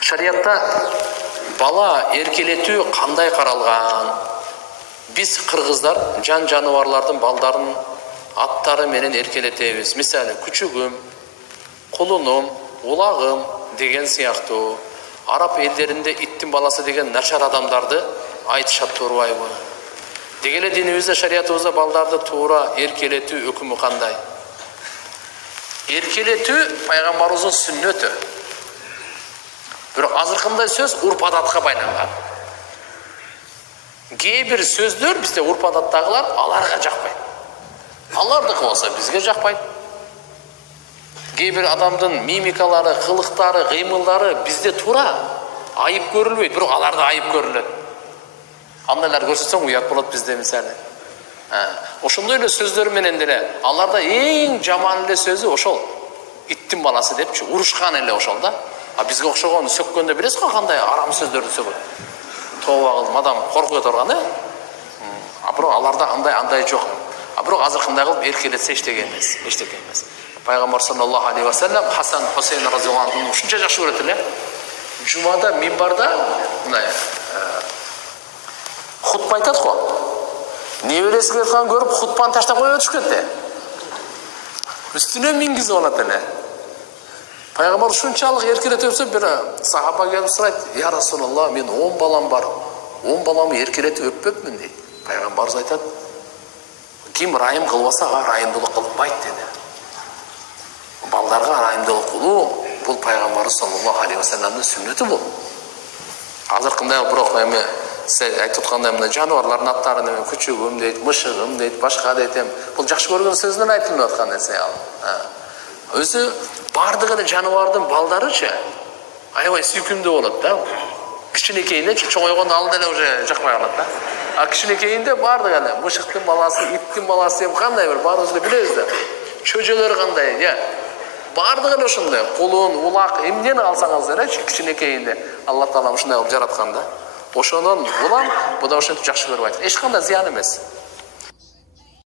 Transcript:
Шариатта бала эркелетүү кандай каралган? Биз кыргыздар жан жаныбарлардын балдарын аттары менен эркелетебиз. Мисалы, күчүгүм, кулунум, улагым деген сыяктуу. Араб элдеринде иттин баласы деген начар адамдарды айтышат турбайбы? Дегеле динибизде, шариятыбызда балдарды туура эркелетүү өкүмү кандай? Эркелетүү пайгамбарыбыздын сүннөтү. Бирок азыркындай сөз урп адатка байланган. Кээ бир сөздөр бизде урп адаттагылар аларга жакпайт. Алардыкы болсо бизге жакпайт. Кээ бир адамдын мимикалары, кылыктары, кыймылдары бизде туура айып көрүлбөйт, бирок аларда айып көрүлөт. Андайлар көрсөтсөң уят болот бизде мисалы. Ошондой эле сөздөр менен деле аларда эң жаман эле сөзү ошол. Иттин баласы депчи, урушкан эле ошол да. А бизге окшогон сөккөндө билесиз го кандай арам сөздөрдү сөкөт. Тооба кылдым, адам коркуп турган, А бирок аларда андай жок. А бирок азыркындай кылып эркелетсе эчтеке эмес. Пайгамбар саллаллаху алейхи ва саллям Хасан Хусейн разияллаху анху ушунча жакшы көрөт эле. Жумада минбарда мындай хутба айтат го. Небереси келгенди көрүп хутбаны таштап коюп өтүшкөн да. Үстүнө мингизип алат эле. Пайгамбар ушунчалык эркелетип өтсө, бир сахаба келип сурайт: "Я Расулаллах, мен 10 балам бар. 10 баламды эркелетип өппөпмүн" дейт. Пайгамбарыбыз айтат: "Ким райым кылбаса, райымдуулук кылбайт" деди. Балдарга райымдуулук кылуу бул пайгамбарыбыз саллаллаху алейхи ва салламдын сүннөтү бул. Азыркындай бирок эми сиз айтып аткандай мына жаныбарлардын аттарын эми күчүгүм дейт, мышыгым дейт, башка дейт. Бул жакшы көргөн сөздөн айтылып аткан нерсе ал. Өзү бардыгы эле жаныбардын балдарычы аябай сүйкүмдүү болот да. Кичинекейинде чоңойгондо ал деле уже жакпай калат да. А кичинекейинде бардыгы эле мышыктын баласы, иттин баласы деп кандай бир баарыбыз эле билебиз да. Чөжөлөр кандай, бардыгы эле ошондой. Кулун, улак, эмнени алсаңыз эле кичинекейинде Алла таала ушундай кылып жараткан да. Ошондон улам буда ошентип жакшы көрүп айтат. Эч кандай зыян эмес.